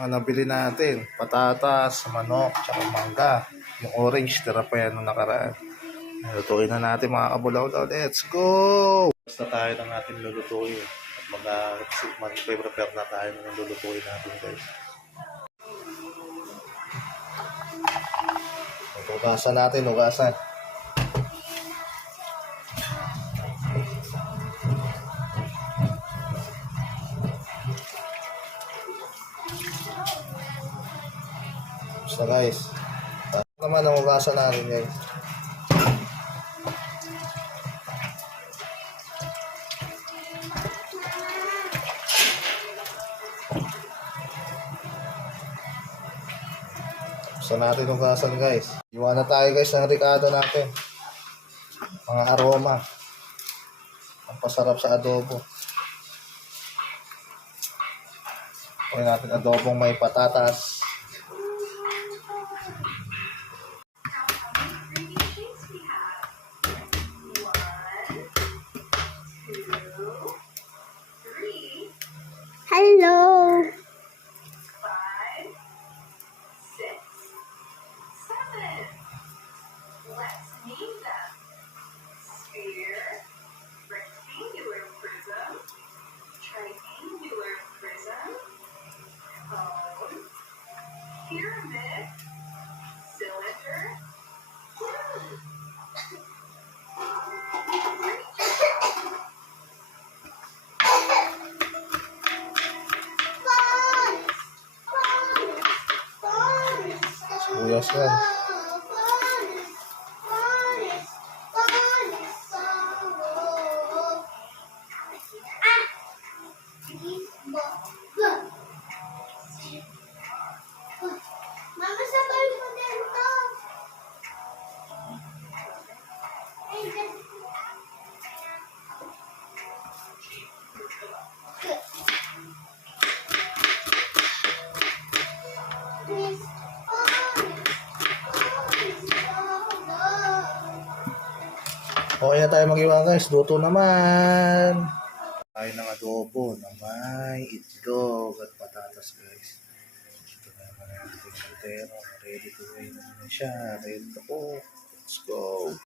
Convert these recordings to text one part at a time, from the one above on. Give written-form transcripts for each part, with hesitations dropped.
Mga nabili natin, patatas, manok, tsaka mangga. Yung orange, tira pa yan nung nakaraan. Lutuin na natin mga kabulaw-law. Let's go! Basta tayo ng ating lulutuin. At mag-prepare na tayo ng lulutuin natin, guys. Hugasan natin, hugasan. Basta guys. Naman ang hugasan natin, guys. Basta natin hugasan, guys. Iwan na tayo, guys, ng ricado natin. Mga aroma. Ang pasarap sa adobo. Kunin natin adobong may patatas. Hello. 5, 6, 7. Let's name them. Sphere, rectangular prism, triangular prism, cone, pyramid, cylinder, Sibuyas yan. Mama, sabay mo dito. Okay na tayo mag-iwan, guys. Luto naman. Tayo ng adobo na may itlog at patatas, guys. Ito naman ang ating kaldero. Ready to go na siya. Ready to cook. Let's go.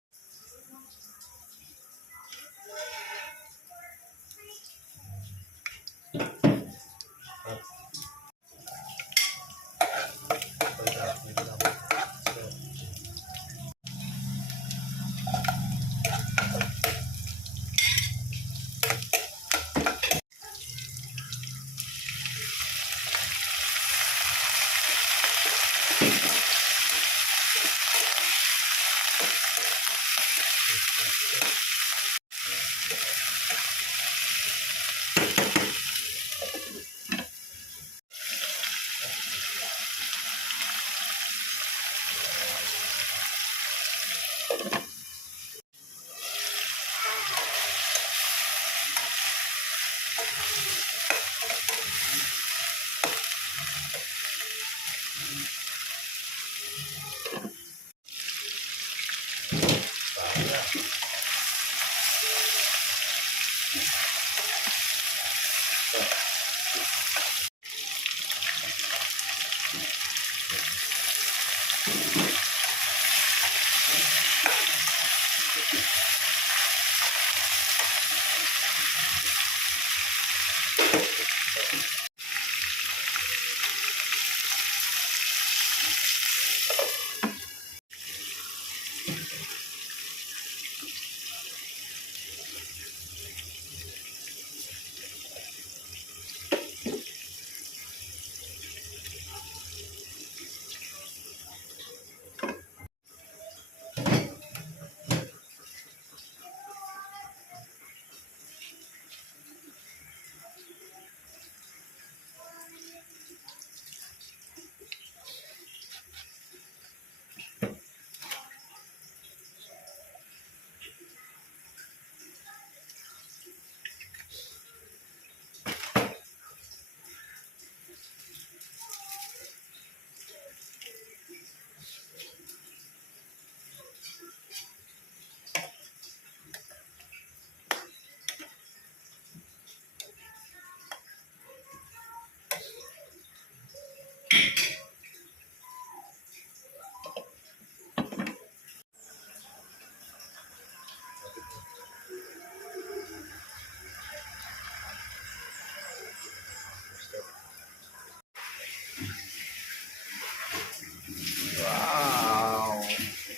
Wow!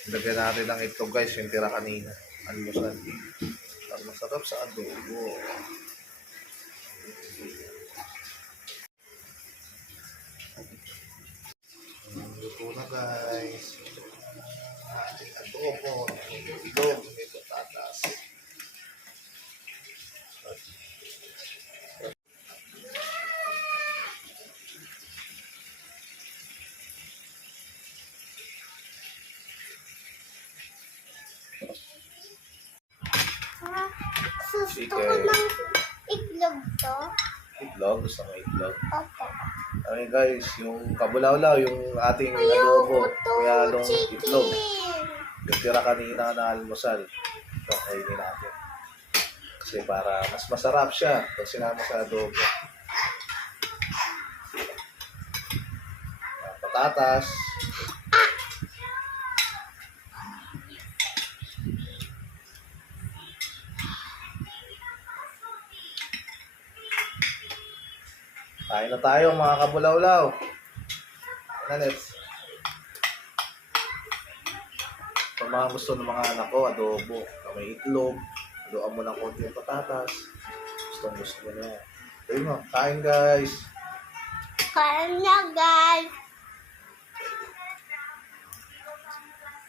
Lagyan natin ng ito guys, yung tira kanina. Almusal. Ang masarap sa adobo. Luto na guys. Ating adobo. May itlog, may patatas. Gusto ko ng itlog to. Itlog, gusto mo itlog. Opo. Okay guys, yung kabulaw-law, yung ating Ayoko adobo, to, may halong chicken. itlog. Yung tira kanina na almusal. So, kainin natin. Kasi para mas masarap siya pag sinama sa adobo. Patatas. Kain na tayo mga kabulaw-law. Ano, let's. Kung mga gusto ng mga anak ko, adobo. Kung may itlog, haluan mo ng konti yung patatas. Gusto mo na. Ayun mo, kain guys. Kain na guys.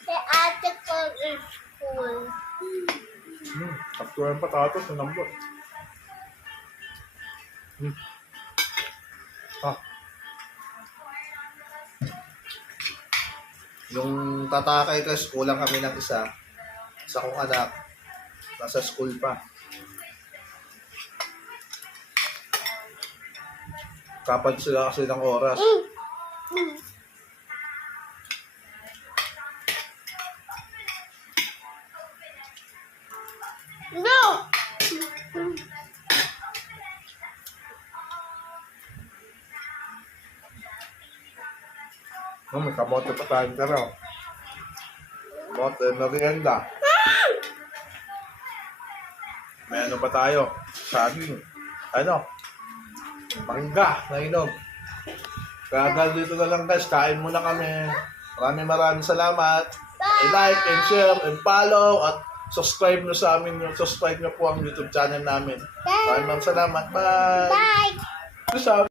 Si ate ko is school. Sakto yung patatas, ang lambot. Yung tatakay guys, kulang kami ng isa. Isa kong anak, nasa school pa. Kapag sila kasi ng oras. No! May kamote pa tayong tara. Kamote, merienda. May ano pa tayo? Saging. Ano? Mangga na inog. Kaya hanggang dito na lang guys, kain muna kami. Maraming salamat. I-like and share and follow at subscribe nyo sa amin yung subscribe nyo po ang YouTube channel namin. Maraming salamat. Bye! Bye! Peace out.